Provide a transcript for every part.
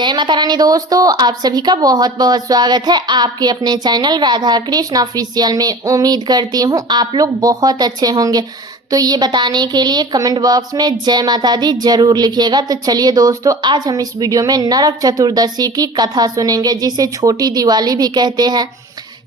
जय माता रानी दोस्तों, आप सभी का बहुत बहुत स्वागत है आपके अपने चैनल राधा कृष्ण ऑफिशियल में। उम्मीद करती हूँ आप लोग बहुत अच्छे होंगे। तो ये बताने के लिए कमेंट बॉक्स में जय माता दी जरूर लिखिएगा। तो चलिए दोस्तों, आज हम इस वीडियो में नरक चतुर्दशी की कथा सुनेंगे, जिसे छोटी दिवाली भी कहते हैं।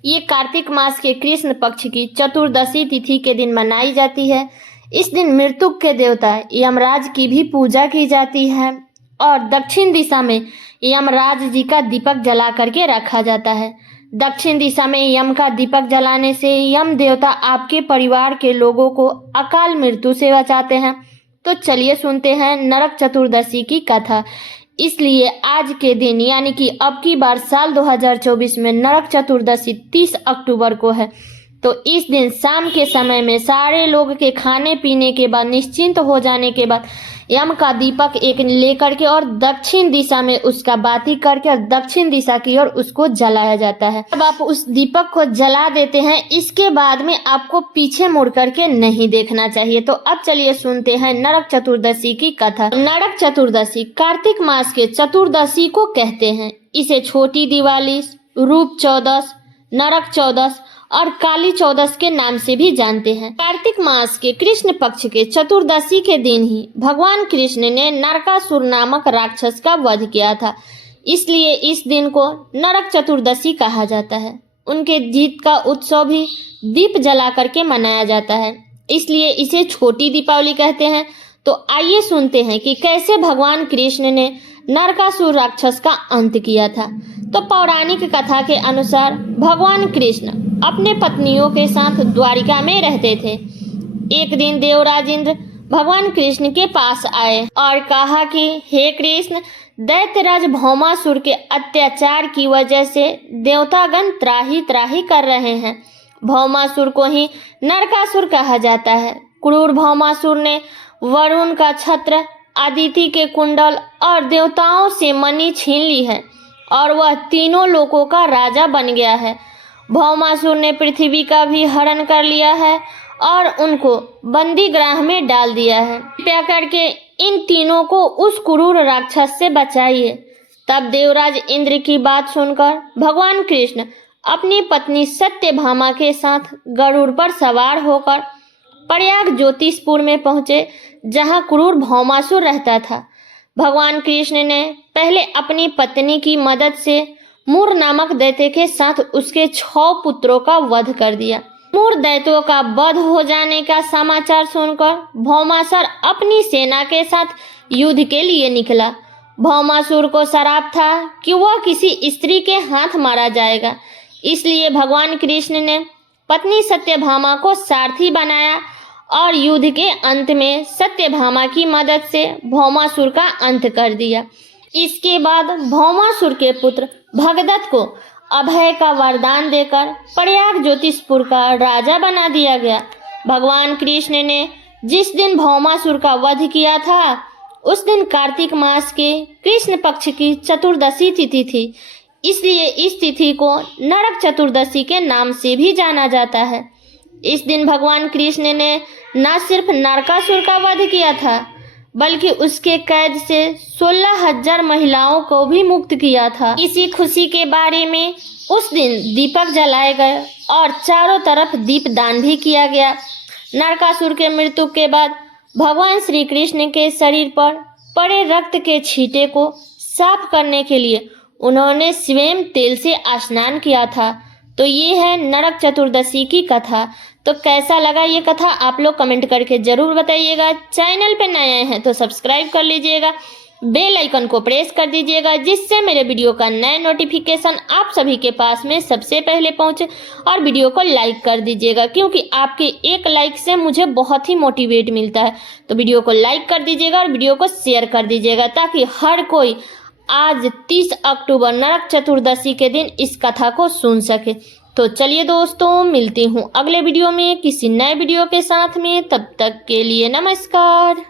ये कार्तिक मास के कृष्ण पक्ष की चतुर्दशी तिथि के दिन मनाई जाती है। इस दिन मृत्युक के देवता यमराज की भी पूजा की जाती है और दक्षिण दिशा में यमराज जी का दीपक जला करके रखा जाता है। दक्षिण दिशा में यम का दीपक जलाने से यम देवता आपके परिवार के लोगों को अकाल मृत्यु से बचाते हैं। तो चलिए सुनते हैं नरक चतुर्दशी की कथा। इसलिए आज के दिन यानी कि अब की बार साल 2024 में नरक चतुर्दशी 30 अक्टूबर को है। तो इस दिन शाम के समय में सारे लोग के खाने पीने के बाद निश्चिंत हो जाने के बाद यम का दीपक एक लेकर के और दक्षिण दिशा में उसका बाती करके और दक्षिण दिशा की ओर उसको जलाया जाता है। जब आप उस दीपक को जला देते हैं, इसके बाद में आपको पीछे मुड़ करके नहीं देखना चाहिए। तो अब चलिए सुनते हैं नरक चतुर्दशी की कथा। नरक चतुर्दशी कार्तिक मास के चतुर्दशी को कहते हैं। इसे छोटी दिवाली, रूप चौदस, नरक चौदस और काली चौदस के नाम से भी जानते हैं। कार्तिक मास के कृष्ण पक्ष के चतुर्दशी के दिन ही भगवान कृष्ण ने नरकासुर नामक राक्षस का वध किया था। इसलिए इस दिन को नरक चतुर्दशी कहा जाता है। उनके जीत का उत्सव भी दीप जला करके मनाया जाता है, इसलिए इसे छोटी दीपावली कहते हैं। तो आइए सुनते हैं कि कैसे भगवान कृष्ण ने नरकासुर राक्षस का अंत किया था। तो पौराणिक कथा के अनुसार भगवान कृष्ण अपने पत्नियों के साथ द्वारिका में रहते थे। एक दिन देवराज इंद्र भगवान कृष्ण के पास आए और कहा कि हे कृष्ण, दैत्यराज भौमासुर के अत्याचार की वजह से देवतागण त्राही त्राही कर रहे हैं। भौमासुर को ही नरकासुर कहा जाता है। क्रूर भौमासुर ने वरुण का छत्र, अदिति के कुंडल और देवताओं से मणि छीन ली है और वह तीनों लोकों का राजा बन गया है। भौमासुर ने पृथ्वी का भी हरण कर लिया है और उनको बंदी गृह में डाल दिया है। कृपया करके इन तीनों को उस क्रूर राक्षस से बचाइए। तब देवराज इंद्र की बात सुनकर भगवान कृष्ण अपनी पत्नी सत्यभामा के साथ गरुड़ पर सवार होकर प्रयाग ज्योतिषपुर में पहुंचे, जहां क्रूर भौमासुर रहता था। भगवान कृष्ण ने पहले अपनी पत्नी की मदद से मूर नामक दैत्य के साथ उसके 6 पुत्रों का वध कर दिया। मूर दैत्यों का वध हो जाने का समाचार सुनकर भौमासुर अपनी सेना के साथ युद्ध के लिए निकला। भौमासुर को श्राप था कि वह किसी स्त्री के हाथ मारा जाएगा, इसलिए भगवान कृष्ण ने पत्नी सत्यभामा को सारथी बनाया और युद्ध के अंत में सत्यभामा की मदद से भौमासुर का अंत कर दिया। इसके बाद भौमासुर के पुत्र भगदत्त को अभय का वरदान देकर प्रयाग ज्योतिषपुर का राजा बना दिया गया। भगवान कृष्ण ने जिस दिन भौमासुर का वध किया था, उस दिन कार्तिक मास के कृष्ण पक्ष की चतुर्दशी तिथि थी। इसलिए इस तिथि को नरक चतुर्दशी के नाम से भी जाना जाता है। इस दिन भगवान कृष्ण ने न सिर्फ नरकासुर का वध किया था, बल्कि उसके कैद से 16,000 महिलाओं को भी मुक्त किया था। इसी खुशी के बारे में उस दिन दीपक जलाए गए और चारों तरफ दीपदान भी किया गया। नरकासुर के मृत्यु के बाद भगवान श्री कृष्ण के शरीर पर पड़े रक्त के छींटे को साफ करने के लिए उन्होंने स्वयं तेल से स्नान किया था। तो ये है नरक चतुर्दशी की कथा। तो कैसा लगा ये कथा आप लोग कमेंट करके जरूर बताइएगा। चैनल पे नए हैं तो सब्सक्राइब कर लीजिएगा, बेल आइकन को प्रेस कर दीजिएगा, जिससे मेरे वीडियो का नया नोटिफिकेशन आप सभी के पास में सबसे पहले पहुंचे। और वीडियो को लाइक कर दीजिएगा, क्योंकि आपके एक लाइक से मुझे बहुत ही मोटिवेट मिलता है। तो वीडियो को लाइक कर दीजिएगा और वीडियो को शेयर कर दीजिएगा, ताकि हर कोई आज 30 अक्टूबर नरक चतुर्दशी के दिन इस कथा को सुन सके। तो चलिए दोस्तों, मिलती हूँ अगले वीडियो में किसी नए वीडियो के साथ में। तब तक के लिए नमस्कार।